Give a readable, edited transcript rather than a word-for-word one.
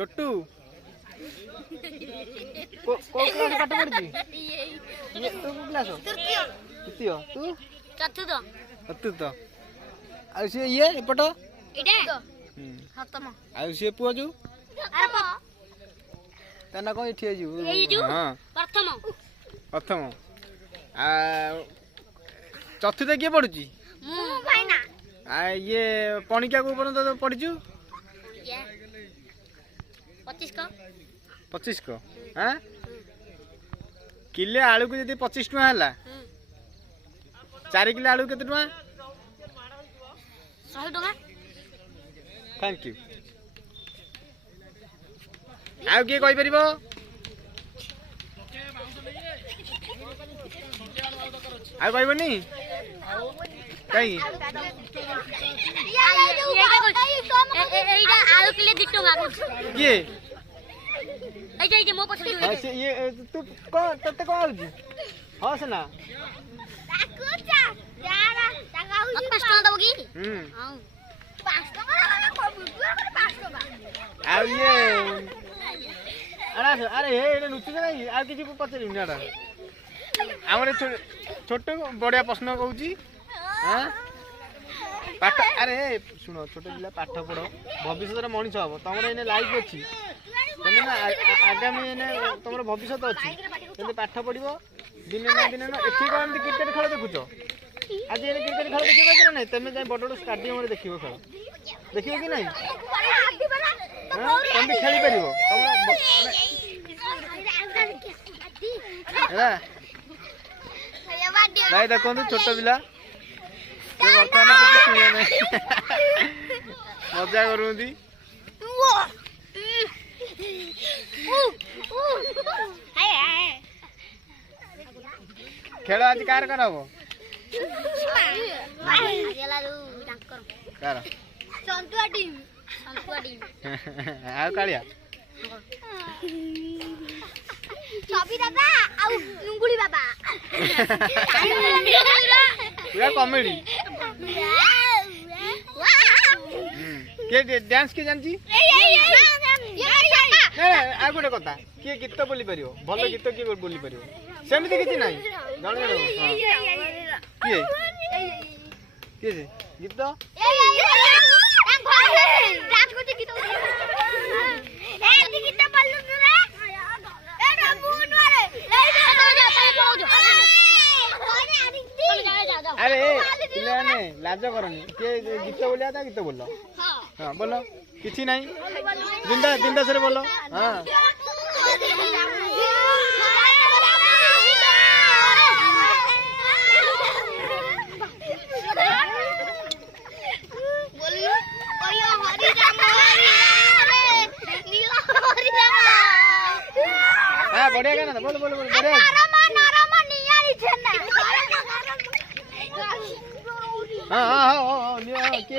छोटू को क्लास पाठ पढ़ी ये तू को क्लास तृतीय तू चतुर्थ चतुर्थ आ से ये एपट इडे सप्तम आ से पुआ जो आरंभ तना को इठी जो एई जो हां प्रथम प्रथम आ चतुर्थ के पढ़ुची मु भाईना आ ये पणिका को पर्यंत पढ़िचु ये 25 का 25 को हां किले आलू को यदि 25 टका हला 4 किलो आलू केते टका 100 टका थैंक यू आ के कहि परिबो आ कहबनी कहीं एइडा आलू किलो 2 टका ये ए मो पछ ये तू को तते को आउजी हस ना ताकुचा यारा टाका होई 5 टका दबो की हां 5 टका को 5 टका आ ये अरे हे एने नुचि नै आ किछि पचरी नाडा हमरे छोटो बड़िया प्रश्न कहूची हां पाठ अरे सुनो छोटो पिला पाठ पढ़ो भविष्य मनीष हम तुम एने लाइफ अच्छी तुम ना आगामी एने तुम भविष्य अच्छी तुम पाठ पढ़ो दिन ना दिन ना एठी कौन क्रिकेट खेल देखुच आज एने क्रिकेट खेल देखिबा कि नहीं तुम जाय बड़ बड़ स्टेडियम रे देखिबो खेल देखिबो कि नहीं हां तुम भी खेली परिबो तुम भाई देखो छोट पिला बर्तमान कुछ शुणे ना मजा करूँगी खेल आज कार कराब आ कालिया छवि दादा आउ नुंगुली बाबा पूरा कॉमेडी के डांस के जानची आ गोटे कथा किए गीत बोली परियो भल गीत किए बोली परियो सेमती किछि नाही जण जण किए किए गीत अरे पिलाने लाज करनी के गीत बोलिया था गीत बोलो हां बोलो किछि नहीं बिंदा बिंदा से बोलो हां बोलो ओयो हरि राम नीला हरि राम हां बढ़िया गाना बोलो बोलो बोलो बढ़िया नरम नियाली छेना हां हां हां के